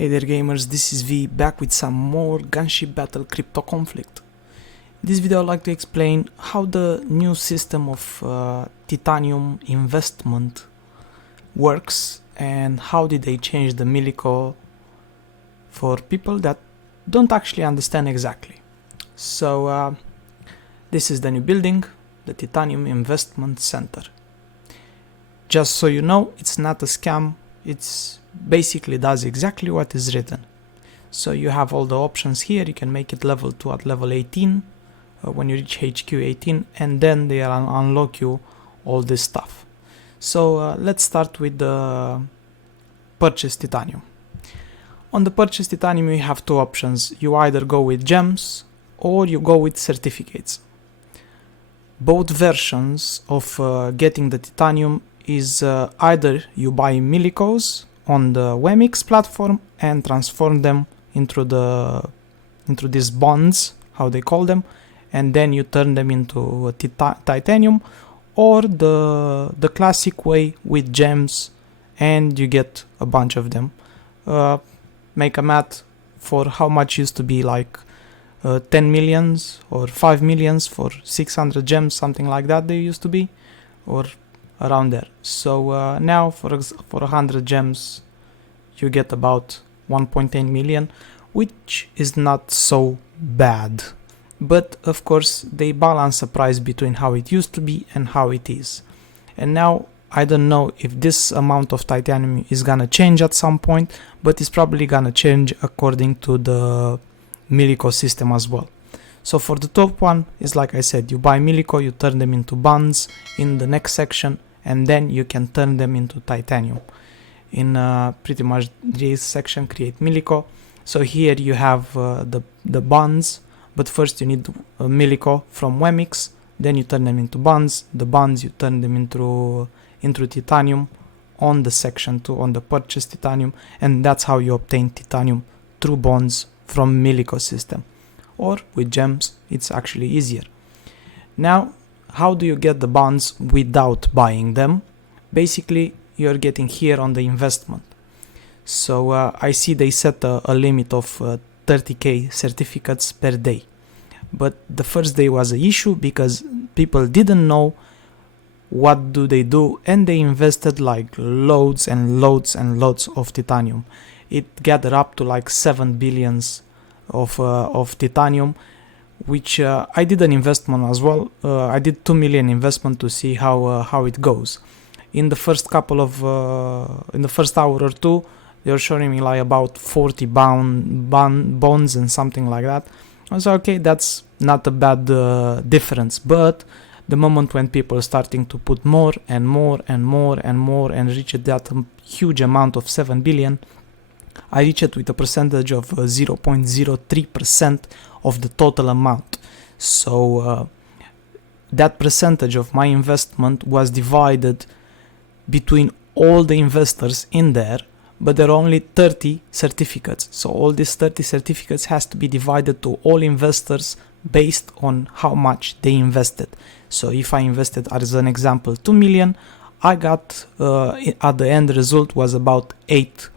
Hey there gamers, this is V back with some more Gunship Battle crypto conflict. In this video I'd like to explain how the new system of Titanium investment works and how did they change the Milico for people that don't actually understand exactly. So this is the new building, the Titanium Investment Center. Just so you know, it's not a scam, it's basically does exactly what is written. So you have all the options here. You can make it level 2 at level 18 when you reach HQ 18, and then they unlock you all this stuff. So let's start with the purchase Titanium. On the purchase Titanium you have two options. You either go with gems or you go with certificates. Both versions of getting the Titanium is either you buy Milicos on the WMX platform and transform them into these bonds, how they call them, and then you turn them into titanium, or the classic way with gems and you get a bunch of them. Make a math for how much used to be, like 10 millions or 5 millions for 600 gems, something like that they used to be, or around there. So now for 100 gems you get about 1.10 million, which is not so bad, but of course they balance the price between how it used to be and how it is. And now I don't know if this amount of titanium is gonna change at some point, but it's probably gonna change according to the Milico system as well. So for the top one is, like I said, you buy Milico, you turn them into bonds in the next section, and then you can turn them into titanium in pretty much this section, create Milico. So here you have the bonds, but first you need a Milico from WMX, then you turn them into bonds. The bonds you turn them into titanium on the section 2, on the purchase Titanium, and that's how you obtain titanium through bonds from Milico system. Or with gems it's actually easier. Now, how do you get the bonds without buying them? Basically you're getting here on the investment. So I see they set a limit of 30k certificates per day, but the first day was an issue because people didn't know what do they do, and they invested like loads and loads and loads of titanium. It gathered up to like 7 billions of titanium, which I did an investment as well. I did 2 million investment to see how it goes. In the first couple of in the first hour or two, they were showing me like about 40 bonds and something like that. I was like, okay, that's not a bad difference. But the moment when people are starting to put more and more and more and more and reach that huge amount of 7 billion, I reached it with a percentage of 0.03% of the total amount. So that percentage of my investment was divided between all the investors in there, but there are only 30 certificates. So all these 30 certificates has to be divided to all investors based on how much they invested. So if I invested, as an example, 2 million, I got at the end result was about 8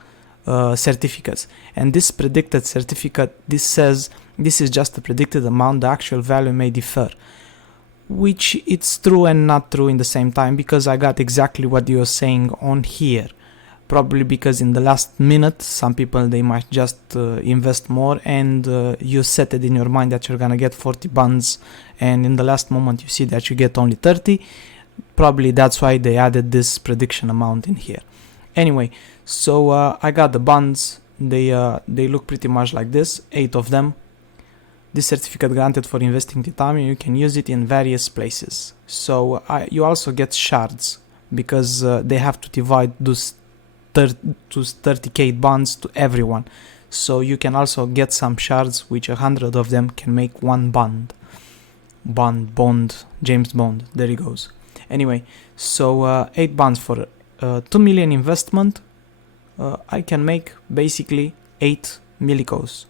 certificates. And this predicted certificate, this says this is just a predicted amount, the actual value may differ, which it's true and not true in the same time, because I got exactly what you're saying on here. Probably because in the last minute some people they might just invest more, and you set it in your mind that you're gonna get 40 bonds, and in the last moment you see that you get only 30. Probably that's why they added this prediction amount in here. Anyway, so I got the bonds. They look pretty much like this, 8 of them. This certificate granted for investing titanium, you can use it in various places. So you also get shards, because they have to divide those 30k bonds to everyone. So you can also get some shards, which 100 of them can make one bond, James Bond, there he goes. Anyway, so 8 bonds for 2 million investment, I can make basically 8 Milicos.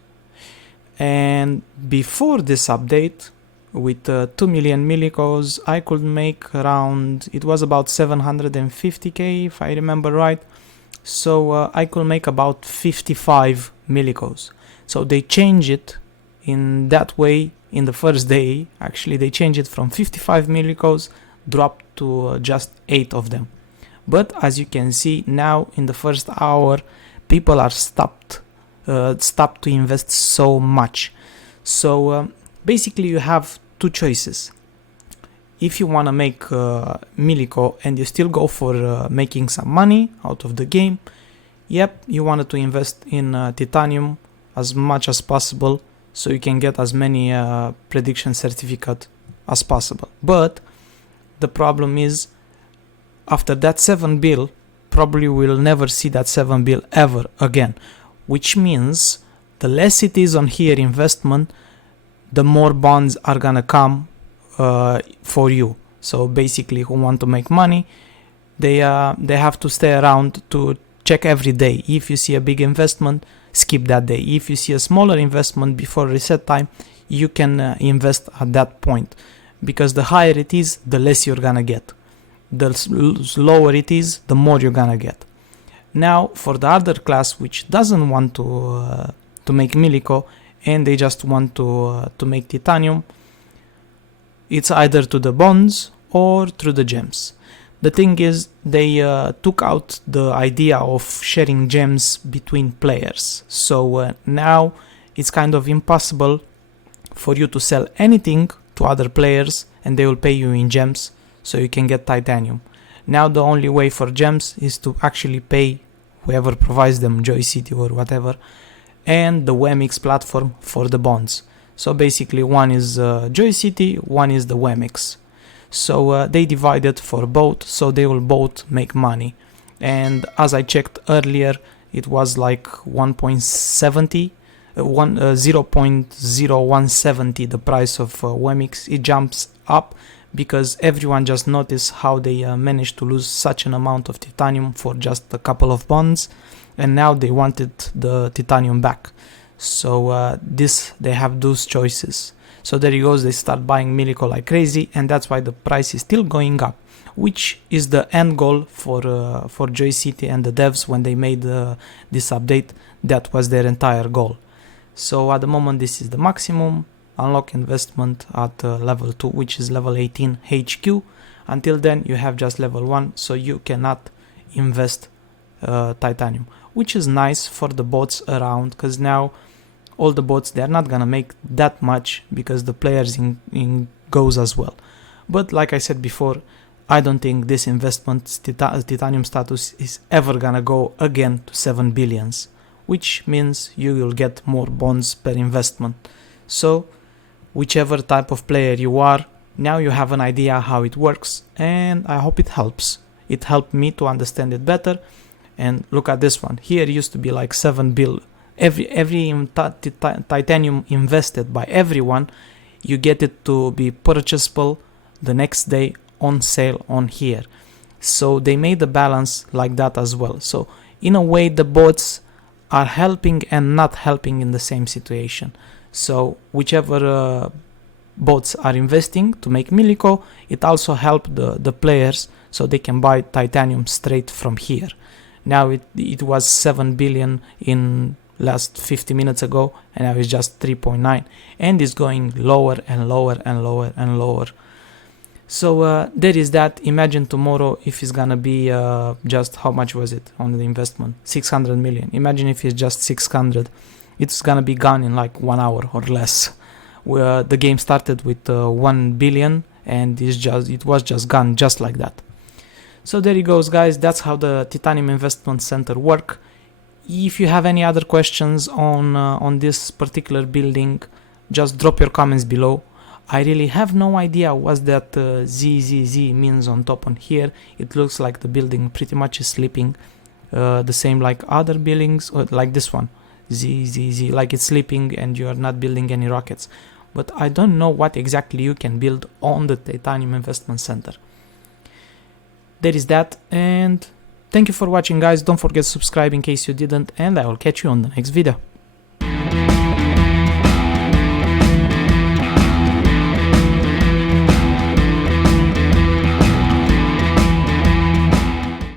And before this update, with 2 million Milicos, I could make around, it was about 750k if I remember right. So I could make about 55 millicos. So they change it in that way in the first day. Actually, they change it from 55 millicos, dropped to just 8 of them. But as you can see now, in the first hour, people are stopped to invest so much. So basically you have two choices. If you want to make Milico and you still go for making some money out of the game, yep, you wanted to invest in Titanium as much as possible so you can get as many prediction certificate as possible. But the problem is, after that 7 bill, probably we'll never see that 7 bill ever again, which means the less it is on here investment, the more bonds are gonna come for you. So basically, who want to make money, they have to stay around to check every day. If you see a big investment, skip that day. If you see a smaller investment before reset time, you can invest at that point, because the higher it is, the less you're gonna get. The lower it is, the more you're gonna get. Now for the other class which doesn't want to make Milico and they just want to make Titanium, it's either to the bonds or through the gems. The thing is, they took out the idea of sharing gems between players. So now it's kind of impossible for you to sell anything to other players and they will pay you in gems so you can get Titanium. Now the only way for gems is to actually pay whoever provides them, Joy City or whatever, and the WMX platform for the bonds. So basically one is Joy City, one is the WMX. So they divided for both, so they will both make money. And as I checked earlier, it was like 1.70, 0.0170 the price of WMX. It jumps up because everyone just noticed how they managed to lose such an amount of Titanium for just a couple of bonds, and now they wanted the Titanium back. So they have those choices. So there you go, they start buying Milico like crazy, and that's why the price is still going up, which is the end goal for Joy City and the devs when they made this update. That was their entire goal. So at the moment this is the maximum. Unlock investment at level 2, which is level 18 HQ. Until then you have just level 1, so you cannot invest Titanium, which is nice for the bots around, because now all the bots, they are not gonna make that much because the players in goes as well. But like I said before, I don't think this investment Titanium status is ever gonna go again to 7 billions, which means you will get more bonds per investment. So whichever type of player you are, now you have an idea how it works, and I hope it helps. It helped me to understand it better. And look at this one. Here it used to be like 7 bill. Every Titanium invested by everyone, you get it to be purchasable the next day on sale on here. So they made the balance like that as well. So in a way, the bots are helping and not helping in the same situation. So whichever bots are investing to make Milico, it also helped the players so they can buy Titanium straight from here. Now it was 7 billion in last 50 minutes ago, and now it's just 3.9, and it's going lower and lower and lower and lower. So there is that. Imagine tomorrow if it's gonna be just, how much was it on the investment? 600 million. Imagine if it's just 600. It's gonna be gone in like 1 hour or less. Where the game started with 1 billion and it was just gone just like that. So there you goes, guys. That's how the Titanium Investment Center work. If you have any other questions on this particular building, just drop your comments below. I really have no idea what that ZZZ means on top on here. It looks like the building pretty much is sleeping, the same like other buildings, or like this one, ZZZ, like it's sleeping and you are not building any rockets. But I don't know what exactly you can build on the Titanium Investment Center. There is that, and thank you for watching, guys. Don't forget to subscribe in case you didn't, and I will catch you on the next video.